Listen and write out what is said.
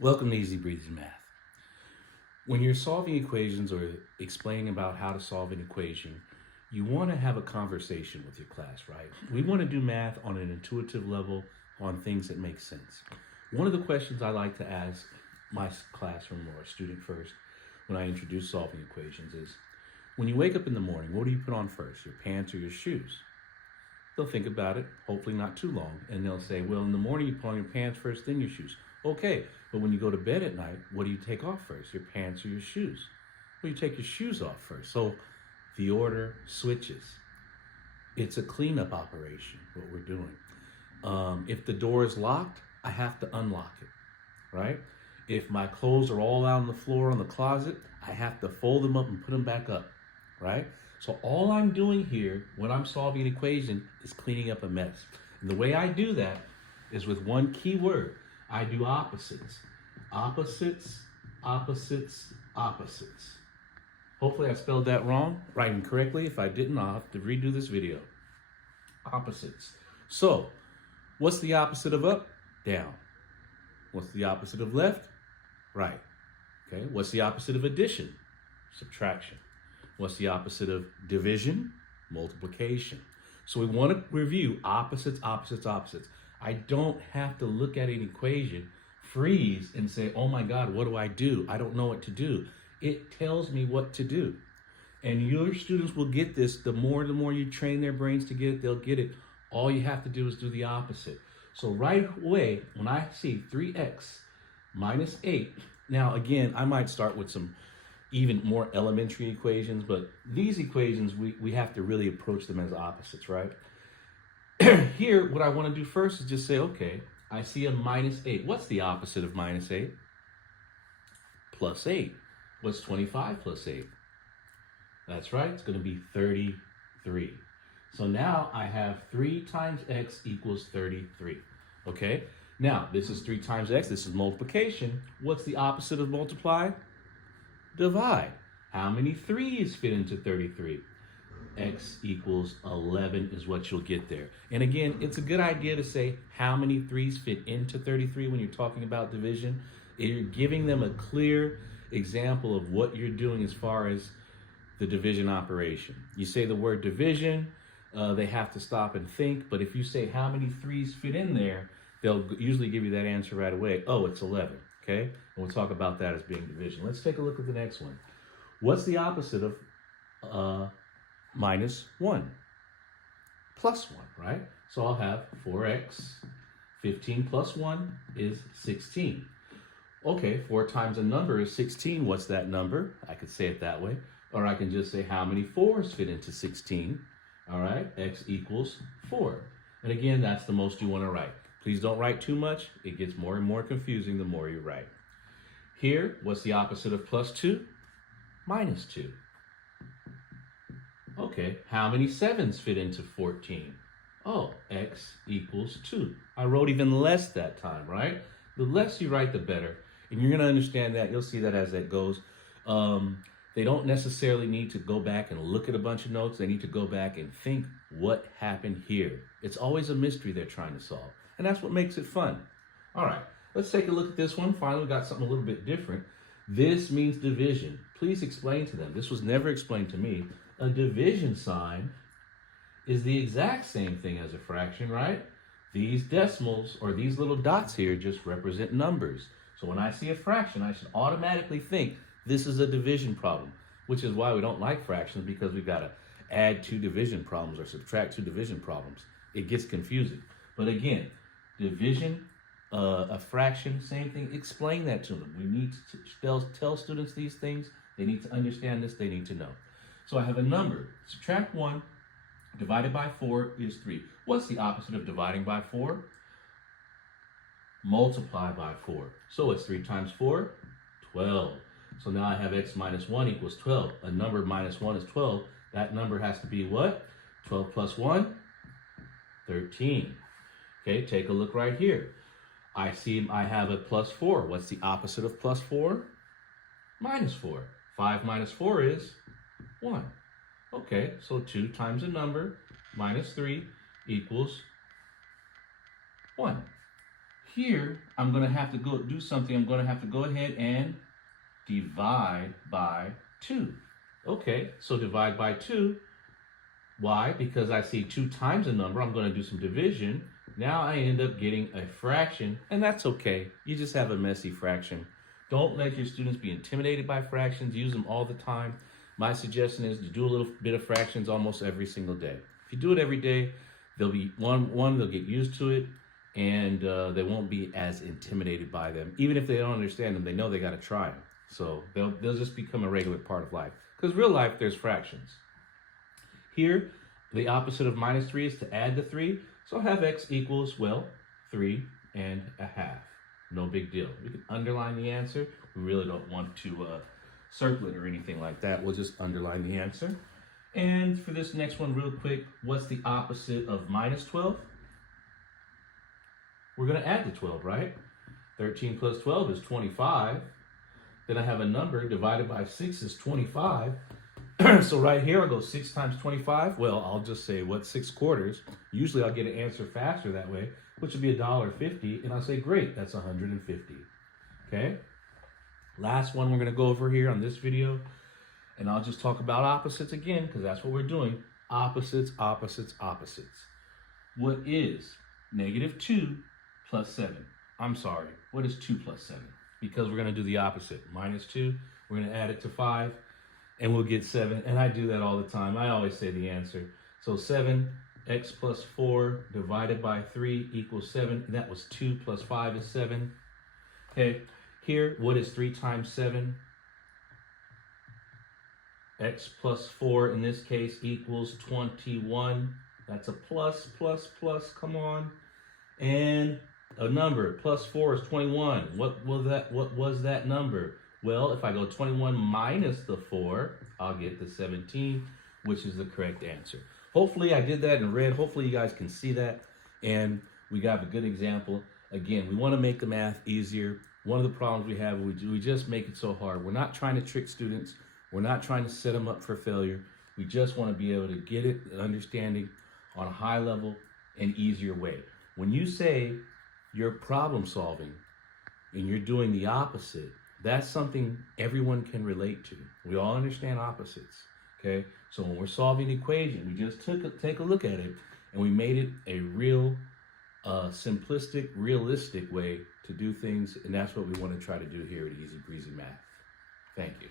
Welcome to Easy Breezy Math. When you're solving equations or explaining about how to solve an equation, you want to have a conversation with your class, right? We want to do math on an intuitive level on things that make sense. One of the questions I like to ask my classroom or a student first when I introduce solving equations is, when you wake up in the morning, what do you put on first, your pants or your shoes? They'll think about it, hopefully not too long, and they'll say, well, in the morning you put on your pants first, then your shoes. Okay, but when you go to bed at night, what do you take off first, your pants or your shoes? Well, you take your shoes off first. So the order switches. It's a cleanup operation, what we're doing. If the door is locked, I have to unlock it, right? If my clothes are all out on the floor on the closet, I have to fold them up and put them back up, right? So all I'm doing here when I'm solving an equation is cleaning up a mess. And the way I do that is with one key word. I do opposites. Opposites, opposites, opposites. Hopefully I spelled that wrong, writing correctly. If I didn't, I'll have to redo this video. Opposites. So, what's the opposite of up? Down. What's the opposite of left? Right. Okay, what's the opposite of addition? Subtraction. What's the opposite of division? Multiplication. So we want to review opposites, opposites, opposites. I don't have to look at an equation, freeze, and say, oh my God, what do? I don't know what to do. It tells me what to do. And your students will get this. The more you train their brains to get it, they'll get it. All you have to do is do the opposite. So right away, when I see 3x minus 8, now again, I might start with some even more elementary equations, but these equations, we have to really approach them as opposites, right? Here, what I want to do first is just say, okay, I see a minus 8. What's the opposite of minus 8? Plus 8. What's 25 plus 8? That's right, it's going to be 33. So now I have 3 times x equals 33, okay? Now, this is 3 times x, this is multiplication. What's the opposite of multiply? Divide. How many 3's fit into 33? X equals 11 is what you'll get there. And again, it's a good idea to say how many 3's fit into 33 when you're talking about division. You're giving them a clear example of what you're doing as far as the division operation. You say the word division, they have to stop and think, but if you say how many 3's fit in there, they'll usually give you that answer right away. Oh, it's 11, okay? And we'll talk about that as being division. Let's take a look at the next one. What's the opposite of minus 1? Plus 1, right? So I'll have 4x, 15 plus 1 is 16. Okay, 4 times a number is 16. What's that number? I could say it that way. Or I can just say how many 4's fit into 16. All right, x equals 4. And again, that's the most you want to write. Please don't write too much. It gets more and more confusing the more you write. Here, what's the opposite of plus 2? Minus 2. Okay, how many 7's fit into 14? Oh, x equals 2. I wrote even less that time, right? The less you write, the better. And you're going to understand that. You'll see that as that goes. They don't necessarily need to go back and look at a bunch of notes. They need to go back and think what happened here. It's always a mystery they're trying to solve. And that's what makes it fun. All right, let's take a look at this one. Finally, we got something a little bit different. This means division. Please explain to them. This was never explained to me. A division sign is the exact same thing as a fraction, right? These decimals, or these little dots here, just represent numbers. So when I see a fraction, I should automatically think this is a division problem, which is why we don't like fractions, because we've got to add 2 division problems or subtract 2 division problems. It gets confusing. But again, division, a fraction, same thing. Explain that to them. We need to tell students these things. They need to understand this. They need to know. So I have a number. Subtract 1 divided by 4 is 3. What's the opposite of dividing by 4? Multiply by 4. So it's 3 times 4? 12. So now I have x minus 1 equals 12. A number minus 1 is 12. That number has to be what? 12 plus 1? 13. Okay, take a look right here. I see I have a plus 4. What's the opposite of plus 4? Minus 4. 5 minus 4 is 1. Okay, so 2 times a number minus 3 equals 1. Here, I'm going to have to go do something. I'm going to have to go ahead and divide by 2. Okay, so divide by 2. Why? Because I see 2 times a number. I'm going to do some division. Now I end up getting a fraction, and that's okay. You just have a messy fraction. Don't let your students be intimidated by fractions. Use them all the time. My suggestion is to do a little bit of fractions almost every single day. If you do it every day, they'll be they'll get used to it, and they won't be as intimidated by them. Even if they don't understand them, they know they got to try them. So they'll just become a regular part of life. Because real life, there's fractions. Here, the opposite of minus 3 is to add the 3. So I'll have x equals, well, 3 and a half. No big deal. We can underline the answer. We really don't want to circle it or anything like that. We'll just underline the answer. And for this next one, real quick, what's the opposite of minus 12? We're going to add the 12, right? 13 plus 12 is 25. Then I have a number divided by 6 is 25. So right here, I'll go 6 times 25. Well, I'll just say, what's 6 quarters? Usually I'll get an answer faster that way, which would be $1.50. And I'll say, great, that's 150. Okay? Last one we're going to go over here on this video. And I'll just talk about opposites again, because that's what we're doing. Opposites, opposites, opposites. What is negative 2 plus 7? I'm sorry, what is 2 plus 7? Because we're going to do the opposite. Minus 2, we're going to add it to 5, and we'll get 7. And I do that all the time. I always say the answer. So 7, x plus 4 divided by 3 equals 7. And that was 2 plus 5 is 7. Okay, here, what is 3 times 7? X plus 4 in this case equals 21. That's a plus, plus, plus, come on. And a number, plus 4 is 21. What was that number? Well, if I go 21 minus the 4, I'll get the 17, which is the correct answer. Hopefully I did that in red. Hopefully you guys can see that. And we got a good example. Again, we want to make the math easier. One of the problems we have, we just make it so hard. We're not trying to trick students. We're not trying to set them up for failure. We just want to be able to get it, understanding on a high level and easier way. When you say you're problem solving and you're doing the opposite, that's something everyone can relate to. We all understand opposites, okay? So when we're solving an equation, we just take a look at it and we made it a real simplistic, realistic way to do things, and that's what we want to try to do here at Easy Breezy Math. Thank you.